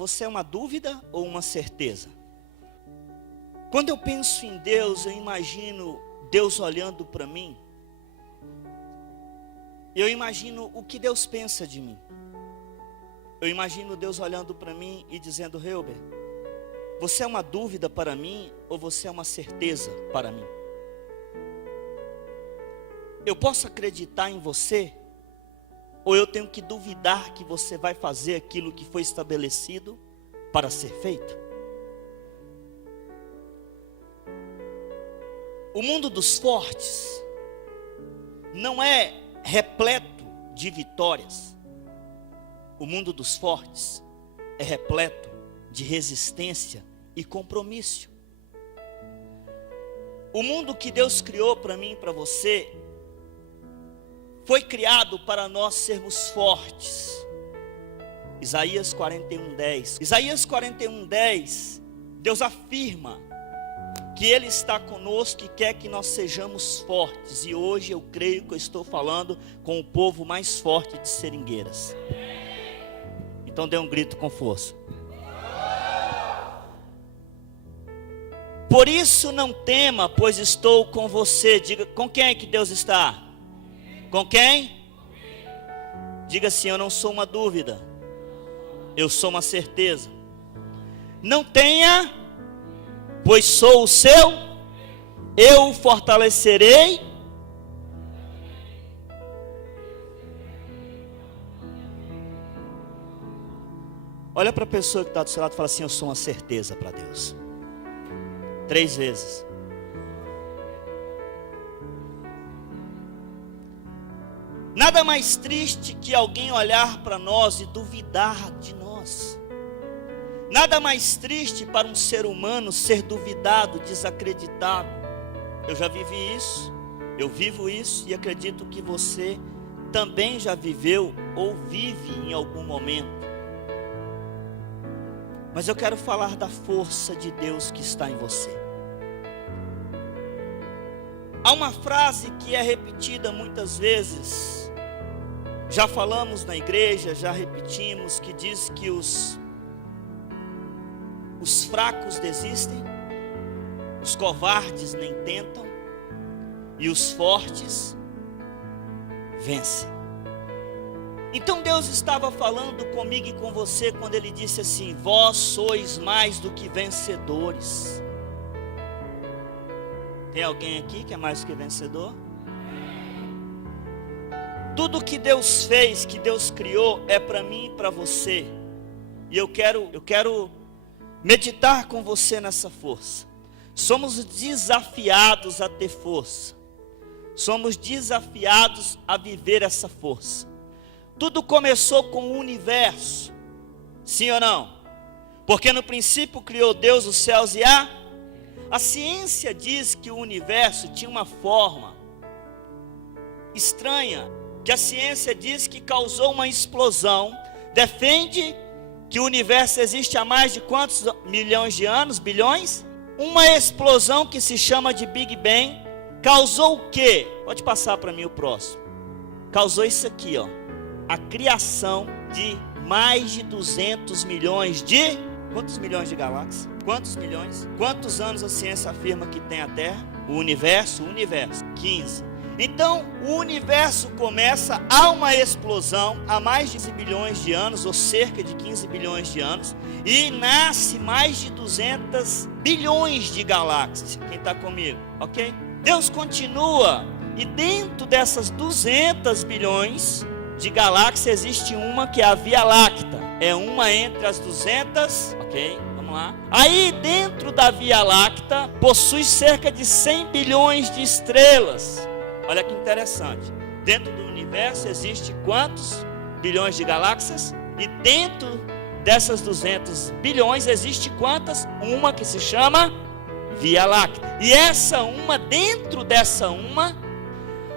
Você é uma dúvida ou uma certeza? Quando eu penso em Deus, eu imagino Deus olhando para mim. Eu imagino o que Deus pensa de mim. Eu imagino Deus olhando para mim e dizendo: Reuber, você é uma dúvida para mim ou você é uma certeza para mim? Eu posso acreditar em você ou eu tenho que duvidar que você vai fazer aquilo que foi estabelecido para ser feito? O mundo dos fortes não é repleto de vitórias. O mundo dos fortes é repleto de resistência e compromisso. O mundo que Deus criou para mim e para você foi criado para nós sermos fortes. Isaías 41:10. Isaías 41:10, Deus afirma que Ele está conosco e quer que nós sejamos fortes. E hoje eu creio que eu estou falando com o povo mais forte de Seringueiras. Então dê um grito com força. Por isso não tema, pois estou com você. Diga, com quem é que Deus está? Com quem? Diga assim: eu não sou uma dúvida, eu sou uma certeza. Não tenha, pois sou o seu, eu o fortalecerei. Olha para a pessoa que está do seu lado e fala assim: eu sou uma certeza para Deus. 3 vezes. Nada mais triste que alguém olhar para nós e duvidar de nós. Nada mais triste para um ser humano ser duvidado, desacreditado. Eu já vivi isso, eu vivo isso e acredito que você também já viveu ou vive em algum momento. Mas eu quero falar da força de Deus que está em você. Há uma frase que é repetida muitas vezes, já falamos na igreja, já repetimos, que diz que os fracos desistem, os covardes nem tentam, e os fortes vencem. Então Deus estava falando comigo e com você quando Ele disse assim: vós sois mais do que vencedores. Tem alguém aqui que é mais do que vencedor? Tudo que Deus fez, que Deus criou, é para mim e para você. E eu quero meditar com você nessa força. Somos desafiados a ter força. Somos desafiados a viver essa força. Tudo começou com o universo. Sim ou não? Porque no princípio criou Deus os céus e a ciência diz que o universo tinha uma forma estranha, que a ciência diz que causou uma explosão. Defende que o universo existe há mais de quantos milhões de anos, bilhões? Uma explosão que se chama de Big Bang causou o quê? Pode passar para mim o próximo. Causou isso aqui, ó. A criação de mais de 200 milhões de... Quantos milhões de galáxias? Quantos milhões? Quantos anos a ciência afirma que tem a Terra? O universo? 15. Então, o universo começa a uma explosão há mais de 15 bilhões de anos, ou cerca de 15 bilhões de anos, e nasce mais de 200 bilhões de galáxias. Quem está comigo? Ok? Deus continua, e dentro dessas 200 bilhões de galáxias existe uma que é a Via Láctea. É uma entre as 200, ok? Vamos lá. Aí dentro da Via Láctea possui cerca de 100 bilhões de estrelas. Olha que interessante. Dentro do universo existe quantos bilhões de galáxias? E dentro dessas 200 bilhões existe quantas? Uma que se chama Via Láctea. E essa uma, dentro dessa uma,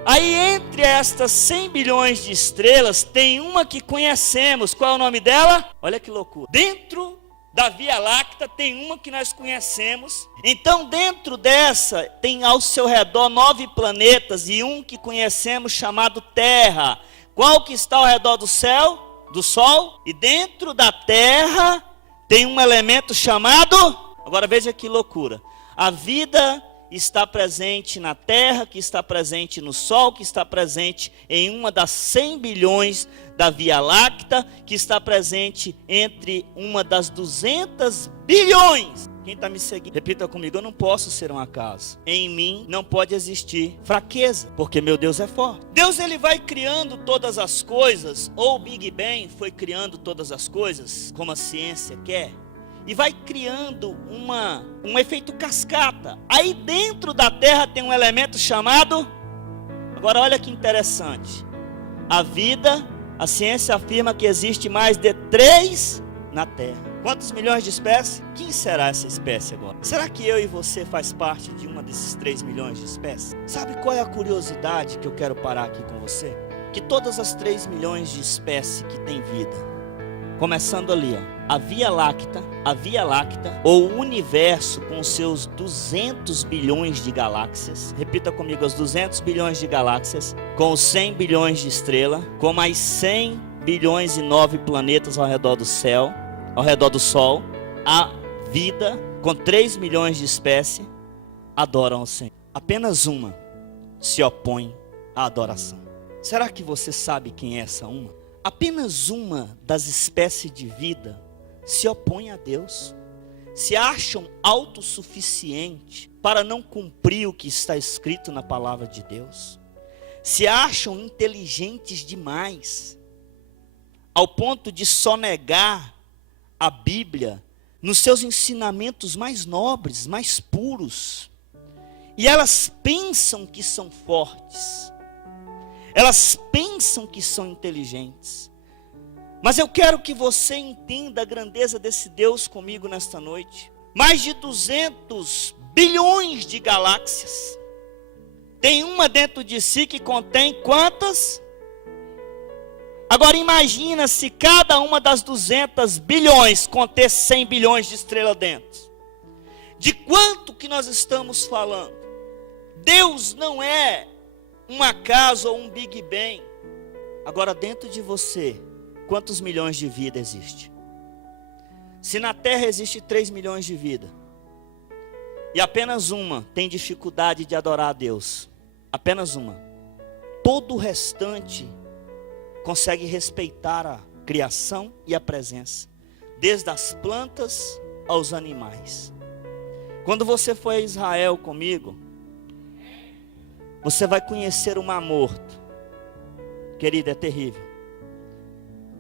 aí entre estas 100 bilhões de estrelas, tem uma que conhecemos. Qual é o nome dela? Olha que loucura. Dentro da Via Láctea tem uma que nós conhecemos. Então dentro dessa tem ao seu redor 9 planetas e um que conhecemos chamado Terra. Qual que está ao redor do céu? Do Sol? E dentro da Terra tem um elemento chamado... Agora veja que loucura. A vida está presente na Terra, que está presente no Sol, que está presente em uma das 100 bilhões da Via Láctea, que está presente entre uma das 200 bilhões. Quem está me seguindo, repita comigo: eu não posso ser um acaso. Em mim não pode existir fraqueza, porque meu Deus é forte. Deus, ele vai criando todas as coisas, ou o Big Bang foi criando todas as coisas, como a ciência quer, e vai criando um efeito cascata. Aí dentro da Terra tem um elemento chamado... Agora olha que interessante. A vida, a ciência afirma que existe mais de 3 na Terra. Quantos milhões de espécies? Quem será essa espécie agora? Será que eu e você faz parte de uma desses 3 milhões de espécies? Sabe qual é a curiosidade que eu quero parar aqui com você? Que todas as 3 milhões de espécies que têm vida, começando ali, ó, a Via Láctea, ou o universo com seus 200 bilhões de galáxias, repita comigo, os 200 bilhões de galáxias, com os 100 bilhões de estrelas, com mais 100 bilhões e 9 planetas ao redor do céu, ao redor do Sol, a vida, com 3 milhões de espécies, adoram o Senhor. Apenas uma se opõe à adoração. Será que você sabe quem é essa uma? Apenas uma das espécies de vida se opõe a Deus, se acham autossuficientes para não cumprir o que está escrito na palavra de Deus, se acham inteligentes demais, ao ponto de sonegar a Bíblia nos seus ensinamentos mais nobres, mais puros, e elas pensam que são fortes, elas pensam que são inteligentes. Mas eu quero que você entenda a grandeza desse Deus comigo nesta noite. Mais de 200 bilhões de galáxias. Tem uma dentro de si que contém quantas? Agora imagina se cada uma das 200 bilhões conter 100 bilhões de estrelas dentro. De quanto que nós estamos falando? Deus não é um acaso ou um Big Bang. Agora dentro de você, quantos milhões de vida existe? Se na Terra existe 3 milhões de vida, e apenas uma tem dificuldade de adorar a Deus, apenas uma, todo o restante consegue respeitar a criação e a presença, desde as plantas aos animais. Quando você for a Israel comigo, você vai conhecer o Mar Morto. Querido, é terrível.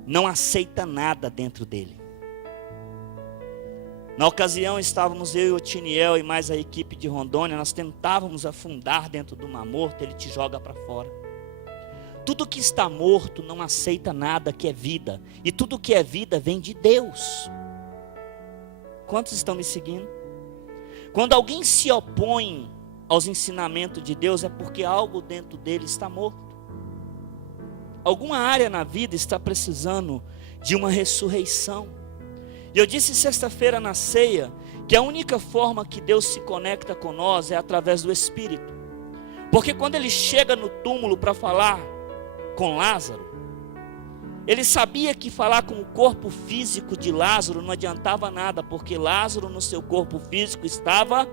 Não aceita nada dentro dele. Na ocasião estávamos eu e o Tiniel e mais a equipe de Rondônia. Nós tentávamos afundar dentro do Mar Morto. Ele te joga para fora. Tudo que está morto não aceita nada que é vida. E tudo que é vida vem de Deus. Quantos estão me seguindo? Quando alguém se opõe aos ensinamentos de Deus, é porque algo dentro dele está morto. Alguma área na vida está precisando de uma ressurreição. E eu disse sexta-feira na ceia que a única forma que Deus se conecta com nós é através do Espírito. Porque quando ele chega no túmulo para falar com Lázaro, ele sabia que falar com o corpo físico de Lázaro não adiantava nada, porque Lázaro no seu corpo físico estava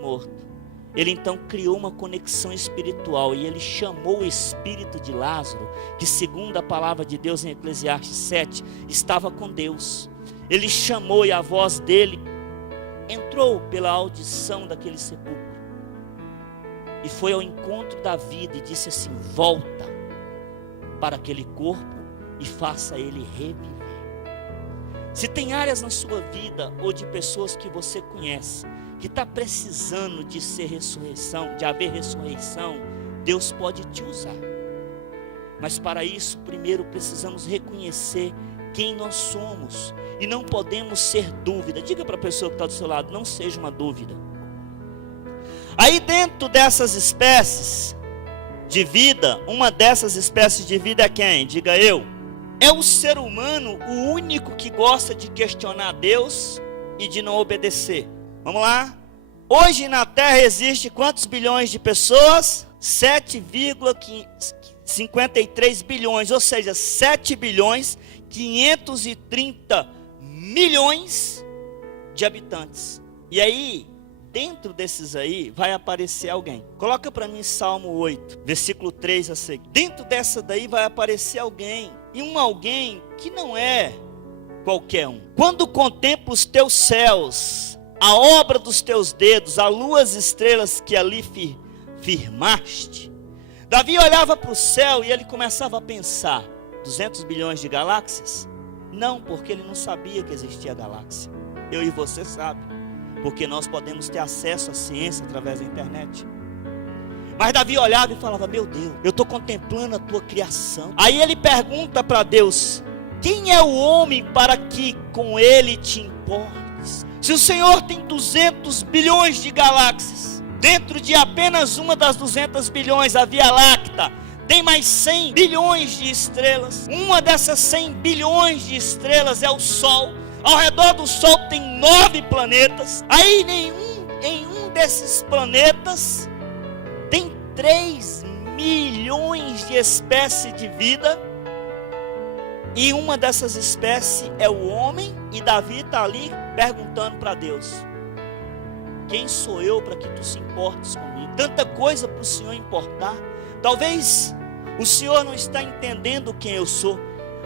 morto. Ele então criou uma conexão espiritual e ele chamou o espírito de Lázaro, que segundo a palavra de Deus em Eclesiastes 7, estava com Deus. Ele chamou e a voz dele entrou pela audição daquele sepulcro. E foi ao encontro da vida e disse assim: volta para aquele corpo e faça ele reviver. Se tem áreas na sua vida ou de pessoas que você conhece que está precisando de ser ressurreição, de haver ressurreição, Deus pode te usar. Mas para isso, primeiro precisamos reconhecer quem nós somos. E não podemos ser dúvida. Diga para a pessoa que está do seu lado: não seja uma dúvida. Aí dentro dessas espécies de vida, uma dessas espécies de vida é quem? Diga eu. É o ser humano o único que gosta de questionar Deus e de não obedecer. Vamos lá. Hoje na Terra existe quantos bilhões de pessoas? 7,53 bilhões, ou seja, 7 bilhões 530 milhões de habitantes. E aí, dentro desses aí, vai aparecer alguém. Coloca para mim Salmo 8, versículo 3 a seguir. Dentro dessa daí vai aparecer alguém. E um alguém que não é qualquer um. Quando contemplo os teus céus, a obra dos teus dedos, a lua, as estrelas que ali firmaste. Davi olhava para o céu e ele começava a pensar, 200 bilhões de galáxias? Não, porque ele não sabia que existia galáxia. Eu e você sabem, porque nós podemos ter acesso à ciência através da internet. Mas Davi olhava e falava, meu Deus, eu estou contemplando a tua criação. Aí ele pergunta para Deus, quem é o homem para que com ele te importes? Se o Senhor tem 200 bilhões de galáxias, dentro de apenas uma das 200 bilhões, a Via Láctea, tem mais 100 bilhões de estrelas. Uma dessas 100 bilhões de estrelas é o Sol. Ao redor do Sol tem 9 planetas. Aí em um desses planetas tem 3 milhões de espécies de vida. E uma dessas espécies é o homem. E Davi está ali perguntando para Deus, quem sou eu para que tu se importes comigo? Tanta coisa para o Senhor importar. Talvez o Senhor não está entendendo quem eu sou.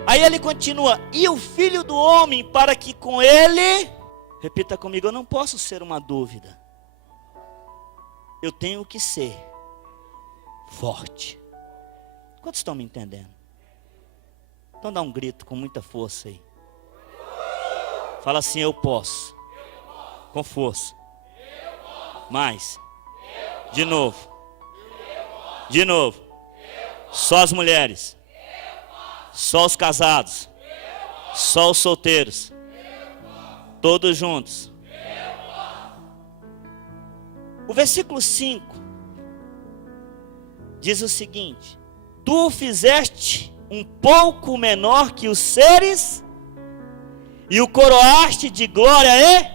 Aí ele continua, e o filho do homem para que com ele, repita comigo, eu não posso ser uma dúvida. Eu tenho que ser forte. Quantos estão me entendendo? Então dá um grito com muita força aí. Fala assim, eu posso. Com força. Mais. De novo. De novo. Só as mulheres. Só os casados. Só os solteiros. Todos juntos. O versículo 5 diz o seguinte: tu o fizeste um pouco menor que os seres e o coroaste de glória e...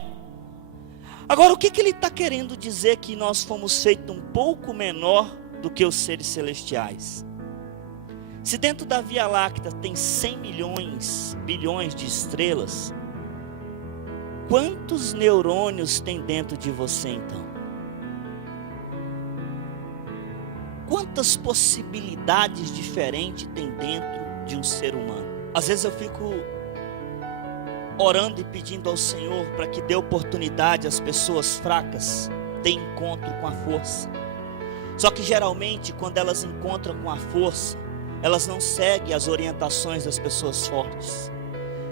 Agora, o que ele está querendo dizer que nós fomos feitos um pouco menor do que os seres celestiais? Se dentro da Via Láctea tem 100 bilhões de estrelas, quantos neurônios tem dentro de você então? Quantas possibilidades diferentes tem dentro de um ser humano? Às vezes eu fico orando e pedindo ao Senhor para que dê oportunidade às pessoas fracas ter encontro com a força. Só que geralmente quando elas encontram com a força, elas não seguem as orientações das pessoas fortes.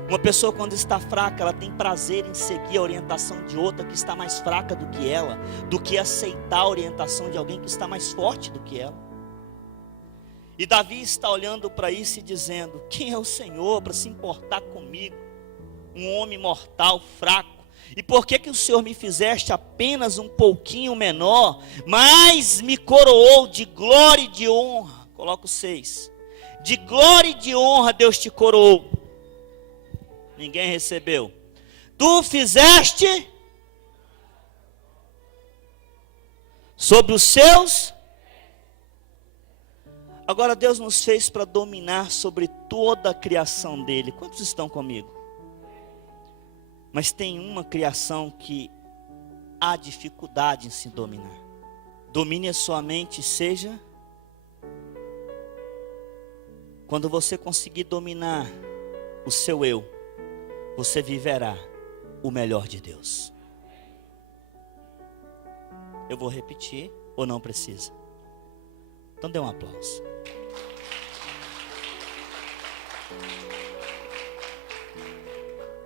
Uma pessoa quando está fraca, ela tem prazer em seguir a orientação de outra que está mais fraca do que ela, do que aceitar a orientação de alguém que está mais forte do que ela. E Davi está olhando para isso e dizendo, quem é o Senhor para se importar comigo? Um homem mortal, fraco. E por que o Senhor me fizeste apenas um pouquinho menor, mas me coroou de glória e de honra? Coloca o 6. De glória e de honra Deus te coroou. Ninguém recebeu. Tu fizeste sobre os seus. Agora Deus nos fez para dominar sobre toda a criação dele. Quantos estão comigo? Mas tem uma criação que há dificuldade em se dominar. Domine a sua mente, seja. Quando você conseguir dominar o seu eu, você viverá o melhor de Deus. Eu vou repetir ou não precisa? Então dê um aplauso.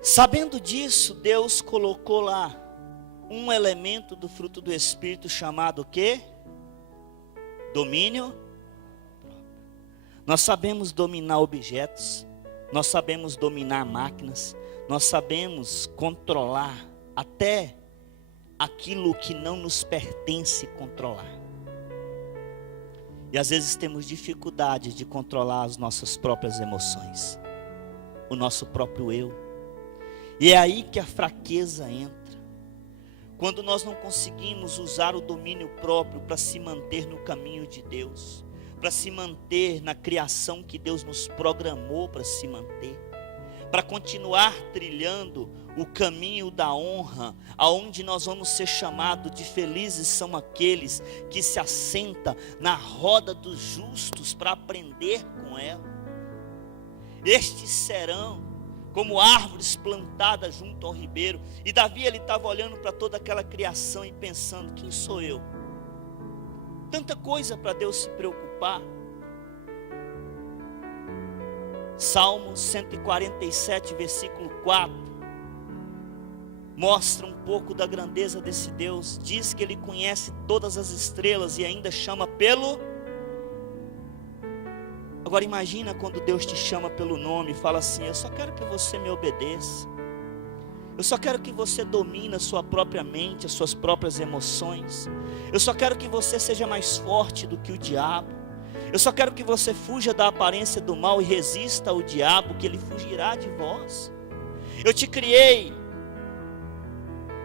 Sabendo disso, Deus colocou lá um elemento do fruto do Espírito chamado o quê? Domínio. Nós sabemos dominar objetos, nós sabemos dominar máquinas, nós sabemos controlar até aquilo que não nos pertence controlar. E às vezes temos dificuldade de controlar as nossas próprias emoções, o nosso próprio eu. E é aí que a fraqueza entra. Quando nós não conseguimos usar o domínio próprio para se manter no caminho de Deus, para se manter na criação que Deus nos programou para se manter, para continuar trilhando o caminho da honra, aonde nós vamos ser chamados de felizes são aqueles que se assentam na roda dos justos para aprender com ela. Estes serão como árvores plantadas junto ao ribeiro. E Davi, ele estava olhando para toda aquela criação e pensando: quem sou eu? Tanta coisa para Deus se preocupar. Salmo 147, versículo 4, mostra um pouco da grandeza desse Deus. Diz que Ele conhece todas as estrelas e ainda chama pelo... Agora imagina quando Deus te chama pelo nome e fala assim: eu só quero que você me obedeça. Eu só quero que você domine a sua própria mente, as suas próprias emoções. Eu só quero que você seja mais forte do que o diabo. Eu só quero que você fuja da aparência do mal e resista ao diabo, que ele fugirá de vós. Eu te criei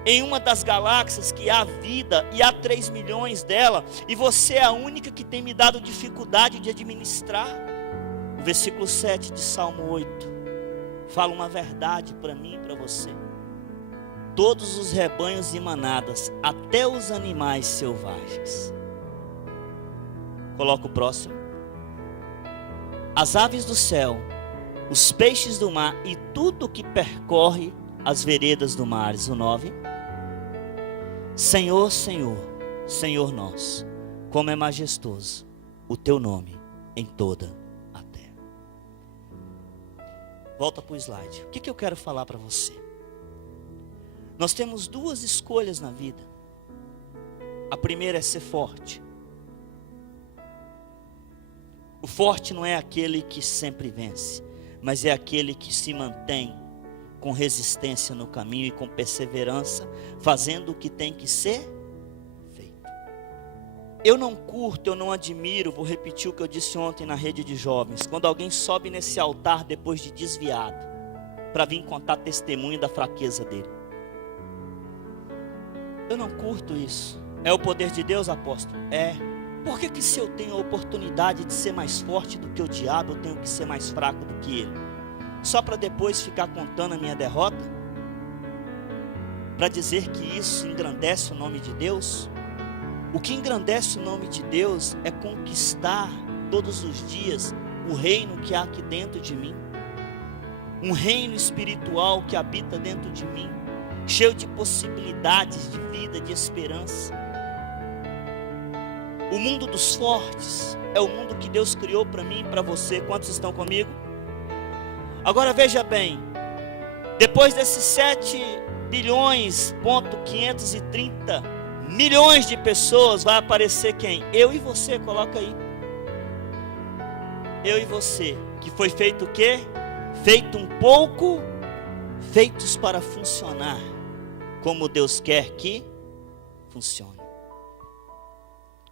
em uma das galáxias que há vida, e há 3 milhões dela, e você é a única que tem me dado dificuldade de administrar. O versículo 7 de Salmo 8 fala uma verdade para mim e para você: todos os rebanhos e manadas, até os animais selvagens. Coloca o próximo. As aves do céu, os peixes do mar e tudo que percorre as veredas do mar. O 9. Senhor, Senhor, Senhor nosso, como é majestoso o teu nome em toda a terra. Volta para o slide. O que eu quero falar para você? Nós temos 2 escolhas na vida. A primeira é ser forte. O forte não é aquele que sempre vence, mas é aquele que se mantém com resistência no caminho e com perseverança, fazendo o que tem que ser feito. Eu não curto, eu não admiro, vou repetir o que eu disse ontem na rede de jovens, quando alguém sobe nesse altar depois de desviado, para vir contar testemunho da fraqueza dele. Eu não curto isso. É o poder de Deus, apóstolo? É. Por que se eu tenho a oportunidade de ser mais forte do que o diabo, eu tenho que ser mais fraco do que ele? Só para depois ficar contando a minha derrota? Para dizer que isso engrandece o nome de Deus? O que engrandece o nome de Deus é conquistar todos os dias o reino que há aqui dentro de mim. Um reino espiritual que habita dentro de mim, cheio de possibilidades de vida, de esperança. O mundo dos fortes é o mundo que Deus criou para mim e para você. Quantos estão comigo? Agora veja bem, depois desses 7 bilhões, 530 milhões de pessoas, vai aparecer quem? Eu e você, coloca aí. Eu e você, que foi feito o quê? Feito um pouco, feitos para funcionar como Deus quer que funcione.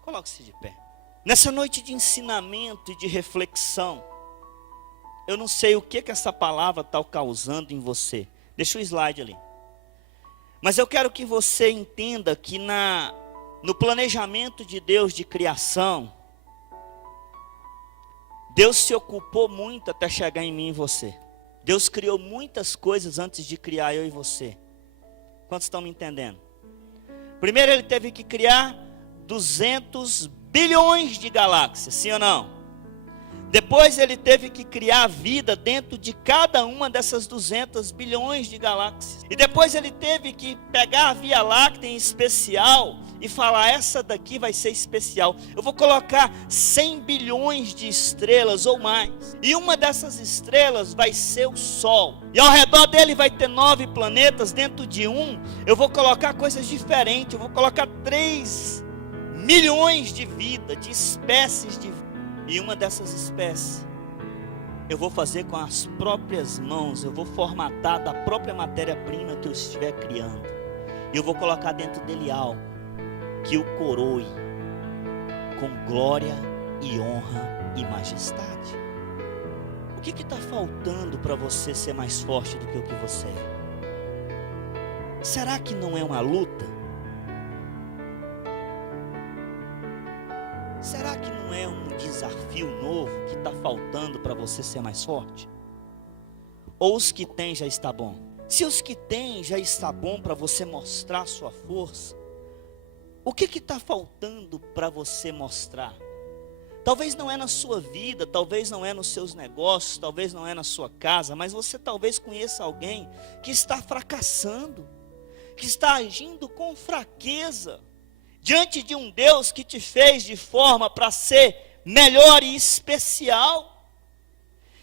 Coloque-se de pé. Nessa noite de ensinamento e de reflexão, eu não sei o que essa palavra está causando em você. Deixa o slide ali. Mas eu quero que você entenda que no planejamento de Deus de criação, Deus se ocupou muito até chegar em mim e você. Deus criou muitas coisas antes de criar eu e você. Quantos estão me entendendo? Primeiro ele teve que criar 200 bilhões de galáxias, sim ou não? Depois ele teve que criar a vida dentro de cada uma dessas 200 bilhões de galáxias. E depois ele teve que pegar a Via Láctea em especial e falar: essa daqui vai ser especial. Eu vou colocar 100 bilhões de estrelas ou mais. E uma dessas estrelas vai ser o Sol. E ao redor dele vai ter 9 planetas. Dentro de um, eu vou colocar coisas diferentes. Eu vou colocar 3 milhões de vida, de espécies de vida. E uma dessas espécies eu vou fazer com as próprias mãos. Eu vou formatar da própria matéria-prima que eu estiver criando. E eu vou colocar dentro dele algo que o coroe com glória e honra e majestade. O que está faltando para você ser mais forte do que o que você é? Será que não é uma luta? Será que não é um desafio novo que está faltando para você ser mais forte? ou os que têm já está bom? Se os que têm já está bom para você mostrar sua força, o que está faltando para você mostrar? Talvez não é na sua vida, talvez não é nos seus negócios, talvez não é na sua casa, mas você talvez conheça alguém que está fracassando, que está agindo com fraqueza, diante de um Deus que te fez de forma para ser melhor e especial.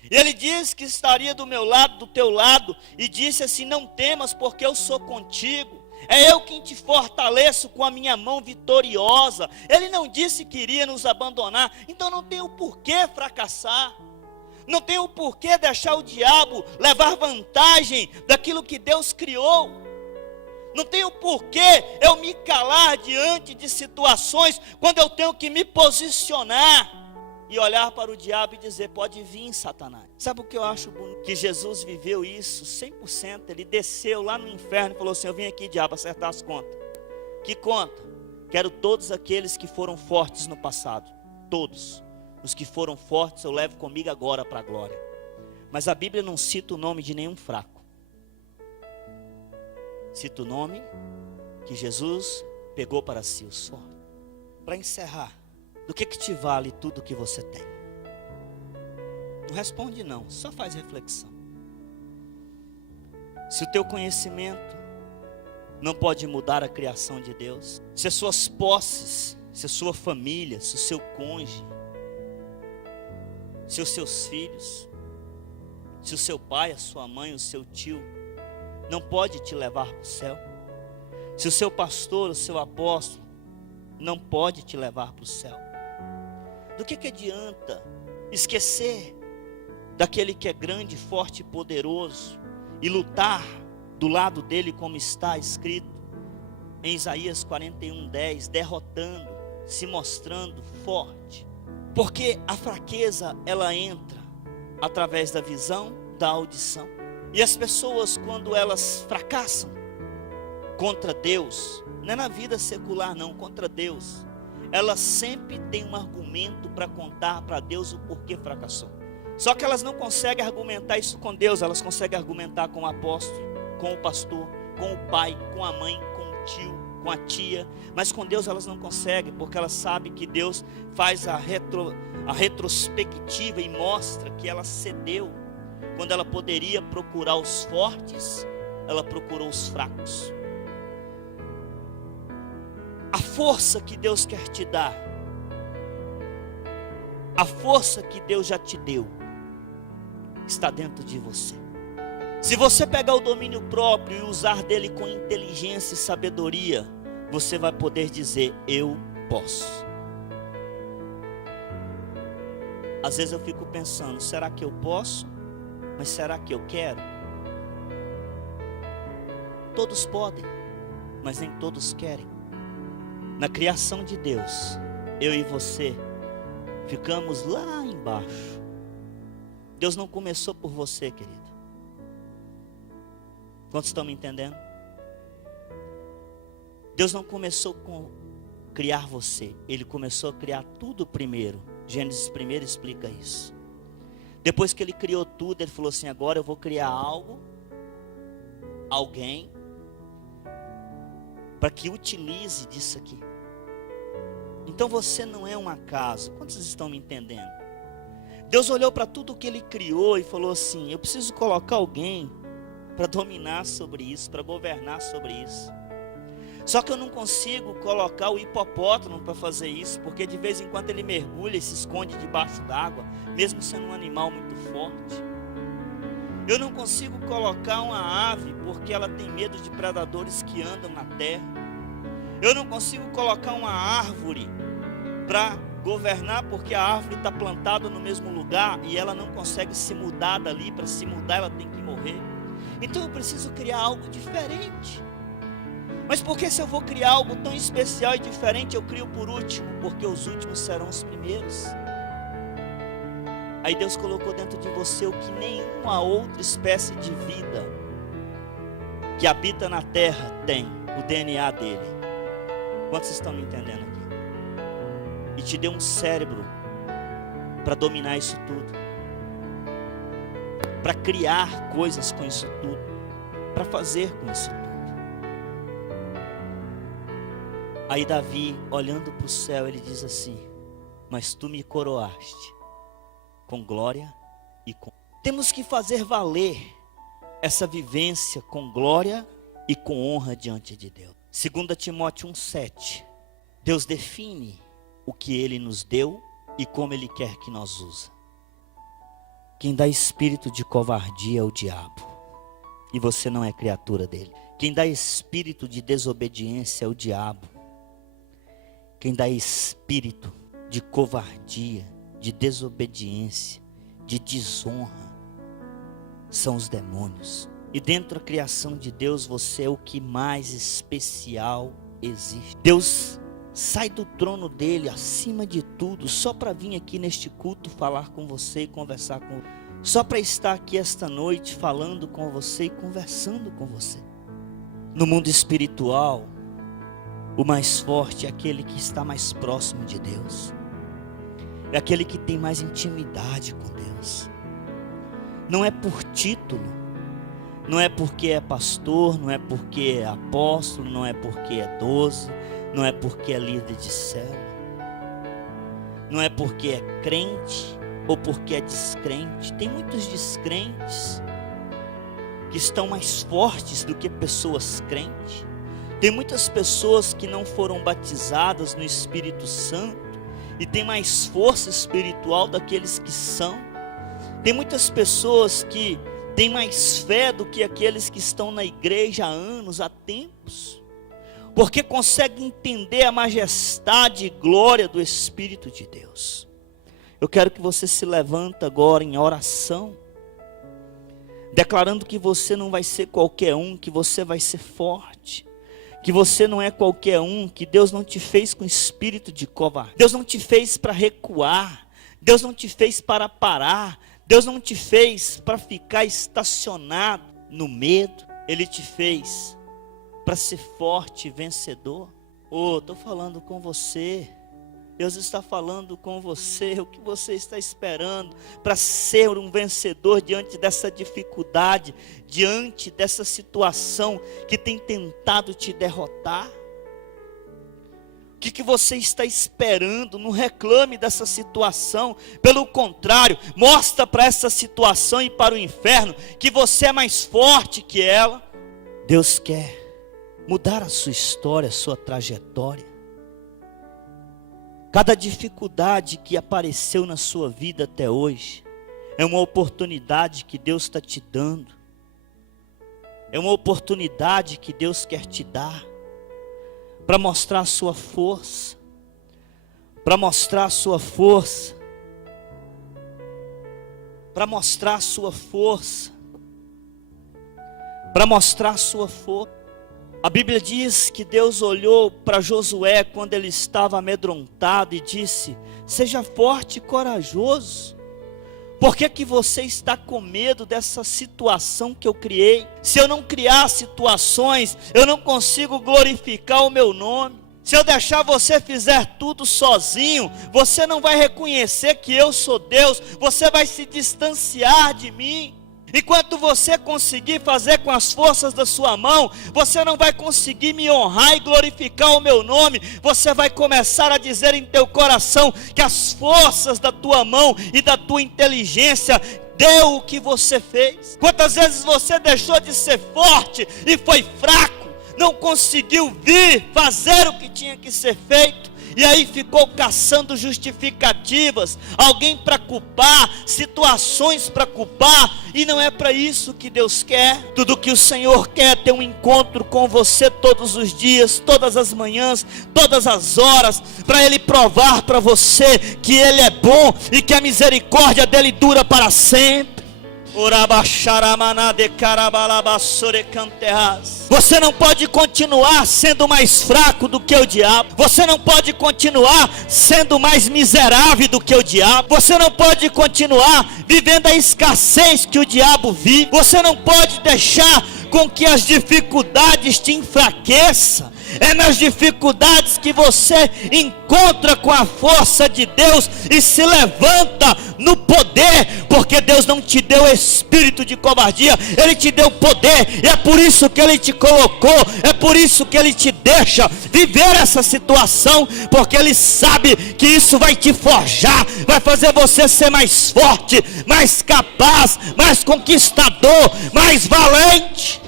Ele diz que estaria do meu lado, do teu lado, e disse assim: não temas, porque eu sou contigo. É eu quem te fortaleço com a minha mão vitoriosa. Ele não disse que iria nos abandonar. Então não tem o porquê fracassar. Não tem o porquê deixar o diabo levar vantagem daquilo que Deus criou. Não tem o porquê eu me calar diante de situações quando eu tenho que me posicionar e olhar para o diabo e dizer: pode vir, Satanás. Sabe o que eu acho bonito? Que Jesus viveu isso 100%. Ele desceu lá no inferno e falou assim: eu vim aqui, diabo, acertar as contas. Que conta? Quero todos aqueles que foram fortes no passado. Todos. Os que foram fortes eu levo comigo agora para a glória. Mas a Bíblia não cita o nome de nenhum fraco. Cita o nome que Jesus pegou para si, o só. Para encerrar, do que te vale tudo que você tem? Não responde não, só faz reflexão. Se o teu conhecimento não pode mudar a criação de Deus, se as suas posses, se a sua família, se o seu cônjuge, se os seus filhos, se o seu pai, a sua mãe, o seu tio, não pode te levar para o céu, se o seu pastor, o seu apóstolo, não pode te levar para o céu, do que adianta esquecer daquele que é grande, forte e poderoso e lutar do lado dele, como está escrito em Isaías 41:10, derrotando, se mostrando forte? Porque a fraqueza, ela entra através da visão, da audição. E as pessoas, quando elas fracassam contra Deus, não é na vida secular não, contra Deus, elas sempre têm um argumento para contar para Deus o porquê fracassou. Só que elas não conseguem argumentar isso com Deus, elas conseguem argumentar com o apóstolo, com o pastor, com o pai, com a mãe, com o tio, com a tia, mas com Deus elas não conseguem, porque elas sabem que Deus faz a retrospectiva e mostra que ela cedeu. Quando ela poderia procurar os fortes, ela procurou os fracos. A força que Deus quer te dar, a força que Deus já te deu, está dentro de você. Se você pegar o domínio próprio e usar dele com inteligência e sabedoria, você vai poder dizer: eu posso. Às vezes eu fico pensando: será que eu posso? Mas será que eu quero? Todos podem, mas nem todos querem. Na criação de Deus, eu e você ficamos lá embaixo. Deus não começou por você, querido. Quantos estão me entendendo? Deus não começou com criar você, Ele começou a criar tudo primeiro. Gênesis 1 explica isso. Depois que Ele criou tudo, Ele falou assim: agora eu vou criar algo, alguém, para que utilize disso aqui. Então você não é um acaso. Quantos estão me entendendo? Deus olhou para tudo que Ele criou e falou assim: eu preciso colocar alguém para dominar sobre isso, para governar sobre isso. Só que eu não consigo colocar o hipopótamo para fazer isso, porque de vez em quando ele mergulha e se esconde debaixo d'água, mesmo sendo um animal muito forte. Eu não consigo colocar uma ave, porque ela tem medo de predadores que andam na terra. Eu não consigo colocar uma árvore para governar, porque a árvore está plantada no mesmo lugar e ela não consegue se mudar dali. Para se mudar ela tem que morrer. Então eu preciso criar algo diferente. Mas por que, se eu vou criar algo tão especial e diferente, eu crio por último? Porque os últimos serão os primeiros. Aí Deus colocou dentro de você o que nenhuma outra espécie de vida que habita na terra tem, o DNA dele. Quantos estão me entendendo aqui? E te deu um cérebro para dominar isso tudo. para criar coisas com isso tudo, para fazer com isso tudo. Aí Davi, olhando para o céu, ele diz assim: mas tu me coroaste com glória e com... Temos que fazer valer essa vivência com glória e com honra diante de Deus. 2 Timóteo 1,7. Deus define o que Ele nos deu e como Ele quer que nós use. Quem dá espírito de covardia é o diabo, e você não é criatura dele. Quem dá espírito de desobediência é o diabo. Quem dá espírito de covardia, de desobediência, de desonra, são os demônios. E dentro da criação de Deus, você é o que mais especial existe. Deus sai do trono dele, acima de tudo, só para vir aqui neste culto falar com você e conversar com você. Só para estar aqui esta noite falando com você e conversando com você. No mundo espiritual, o mais forte é aquele que está mais próximo de Deus. É aquele que tem mais intimidade com Deus. Não é por título, não é porque é pastor, não é porque é apóstolo, não é porque é 12, não é porque é líder de célula, não é porque é crente ou porque é descrente. Tem muitos descrentes que estão mais fortes do que pessoas crentes. Tem muitas pessoas que não foram batizadas no Espírito Santo e tem mais força espiritual daqueles que são. Tem muitas pessoas que têm mais fé do que aqueles que estão na igreja há anos, há tempos, porque conseguem entender a majestade e glória do Espírito de Deus. Eu quero que você se levanta agora em oração, declarando que você não vai ser qualquer um, que você vai ser forte, que você não é qualquer um, que Deus não te fez com espírito de covarde. Deus não te fez para recuar, Deus não te fez para parar, Deus não te fez para ficar estacionado no medo. Ele te fez para ser forte e vencedor. Estou falando com você. Deus está falando com você. O que você está esperando para ser um vencedor diante dessa dificuldade, diante dessa situação que tem tentado te derrotar? O que você está esperando? Não reclame dessa situação. Pelo contrário, mostra para essa situação e para o inferno que você é mais forte que ela. Deus quer mudar a sua história, a sua trajetória. Cada dificuldade que apareceu na sua vida até hoje é uma oportunidade que Deus está te dando. É uma oportunidade que Deus quer te dar para mostrar a sua força, para mostrar a sua força, para mostrar a sua força, para mostrar a sua força. A Bíblia diz que Deus olhou para Josué quando ele estava amedrontado e disse: seja forte e corajoso. Por que você está com medo dessa situação que eu criei? Se eu não criar situações, eu não consigo glorificar o meu nome. Se eu deixar você fizer tudo sozinho, você não vai reconhecer que eu sou Deus, você vai se distanciar de mim. Enquanto você conseguir fazer com as forças da sua mão, você não vai conseguir me honrar e glorificar o meu nome. Você vai começar a dizer em teu coração que as forças da tua mão e da tua inteligência deu o que você fez. Quantas vezes você deixou de ser forte e foi fraco, não conseguiu vir fazer o que tinha que ser feito, e aí ficou caçando justificativas, alguém para culpar, situações para culpar, e não é para isso que Deus quer. Tudo que o Senhor quer é ter um encontro com você todos os dias, todas as manhãs, todas as horas, para Ele provar para você que Ele é bom e que a misericórdia dEle dura para sempre. Você não pode continuar sendo mais fraco do que o diabo. Você não pode continuar sendo mais miserável do que o diabo. Você não pode continuar vivendo a escassez que o diabo vive. Você não pode deixar com que as dificuldades te enfraqueçam. É nas dificuldades que você encontra com a força de Deus e se levanta no poder, porque Deus não te deu espírito de covardia, Ele te deu poder, e é por isso que Ele te colocou, é por isso que Ele te deixa viver essa situação, porque Ele sabe que isso vai te forjar, vai fazer você ser mais forte, mais capaz, mais conquistador, mais valente.